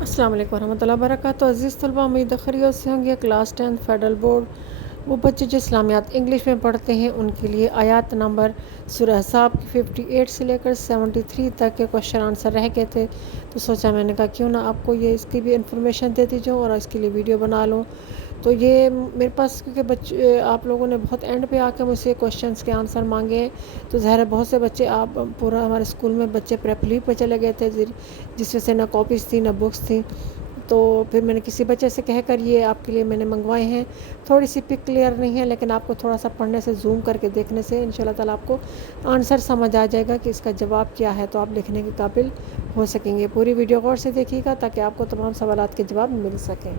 السلام علیکم ورحمۃ اللہ وبرکاتہ۔ عزیز طلباء، امید خیریت سے ہوں گے۔ کلاس 10 فیڈرل بورڈ وہ بچے جو اسلامیات انگلش میں پڑھتے ہیں ان کے لیے آیات نمبر سورہ احزاب کی 58 سے لے کر 73 تک کے کوشچن آنسر رہ گئے تھے، تو سوچا میں نے کہا کیوں نہ آپ کو اس کی بھی انفارمیشن دیتی جاؤں اور اس کے لیے ویڈیو بنا لوں۔ تو یہ میرے پاس کیونکہ بچے آپ لوگوں نے بہت اینڈ پہ آ کے مجھ سے کوشچنس کے آنسر مانگے ہیں، تو ظاہر ہے بہت سے بچے آپ پورا ہمارے اسکول میں بچے پریپ لیو پہ چلے گئے تھے جس میں سے نہ کاپیز تھی نہ بکس تھی، تو پھر میں نے کسی بچے سے کہہ کر یہ آپ کے لیے میں نے منگوائے ہیں۔ تھوڑی سی پک کلیئر نہیں ہے، لیکن آپ کو تھوڑا سا پڑھنے سے زوم کر کے دیکھنے سے انشاءاللہ تعالیٰ آپ کو آنسر سمجھ آ جائے گا کہ اس کا جواب کیا ہے، تو آپ لکھنے کے قابل ہو سکیں گے۔ پوری ویڈیو غور سے دیکھیے گا تاکہ آپ کو تمام سوالات کے جواب مل سکیں۔